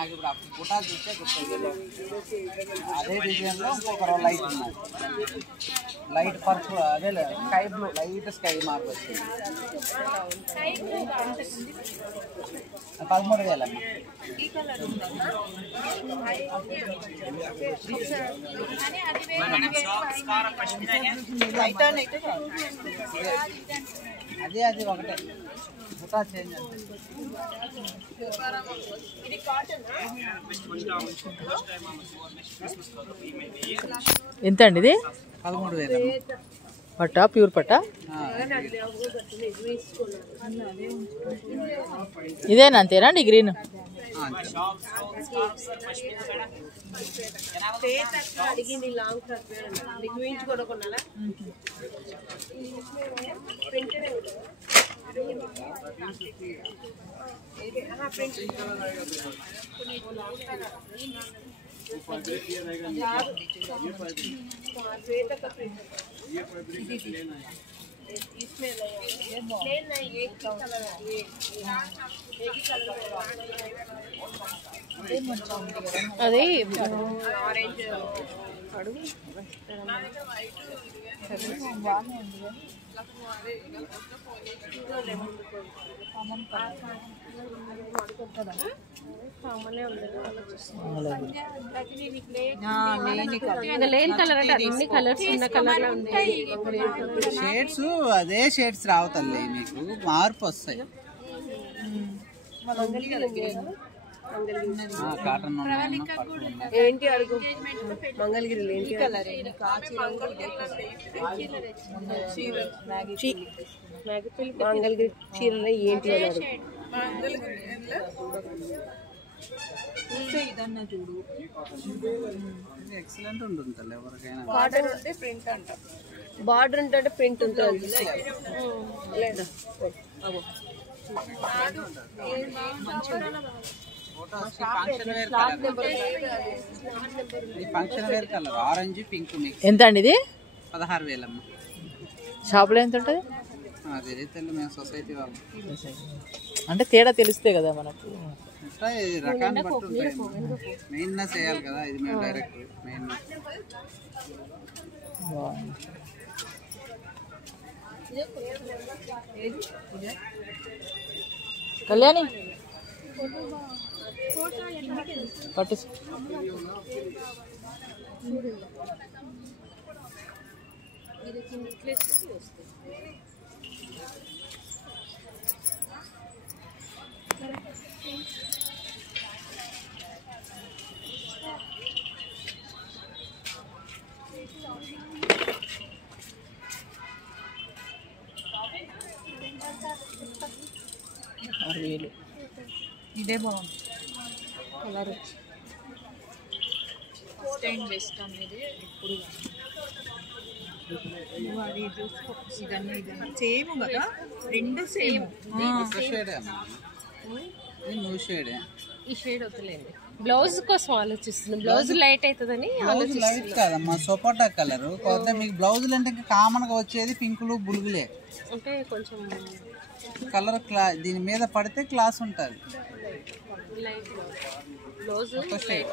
నాకు ఇప్పుడు అప్పుడు బుటా చూస్తే గుర్తుంది. అదే డిజైన్లో ఇంకొక లైట్ ఉన్నాయి, లైట్ పర్పుల్, అదే sky blue, light sky mark వచ్చింది. 13,000 అమ్మ. అదే అది ఒకటే బుటా చేంజ్ అంటే. ఎంత అండి ఇది? 13,000 పట్టా, ప్యూర్ పట్టా. ఇదేనా? అంతేనా అండి గ్రీన్? అది లేని కలర్ అంటే అన్ని కలర్స్ ఉన్న కలర్ ఉంటాయి. షేడ్స్ అదే షేడ్స్ రావు తల్లి, మీకు మార్పు వస్తాయి. కాటన్ ఏంటి అడుగు? మంగళగిరిలో ఏంటి కలర్? మంగళగిరి చీరలో ఏంటి అని అడుగు. ఎక్సలెంట్ ఉంటుంది తల్లి ఎవరికైనా. బార్డర్ ఉంటే ప్రింట్ అంట, బార్డర్ ఉంటే ప్రింట్ ఉంటుంది. లేదా function wear colour orange pink mix. ఎంత అండి ఇది? 16,000 అమ్మ. షాప్లో ఎంత ఉంటుంది? అదే తెలు మేము సొసైటీ వాళ్ళు అంటే తేడా తెలిస్తే కదా మనకు. రకాన్ని బట్టి ఉంటాయి. మెయిన్నెస్ చేయాలి కదా, ఇది మేము డైరెక్ట్ మెయిన్. కళ్యాణి పట్టు. ఇదే బాగుంది కలర్. స్టెయిన్లెస్ అనేది ఎప్పుడు అది చూసుకో. ఇదన్నీ సేమ్ కదా, రెండు సేమ్. ఈ షేడ్ వద్దులేండి, బ్లౌజ్ కోసం ఆలోచిస్తున్నాం. బ్లౌజ్ లైట్ అవుతుందని లైట్ కాదమ్మా, సపోటా కలర్. కొత్త మీకు బ్లౌజులు అంటే కామన్ గా వచ్చేది పింకులు బులుగులే. అంటే కొంచెం కలర్ దీని మీద పడితే క్లాస్ ఉంటుంది. Light blouse light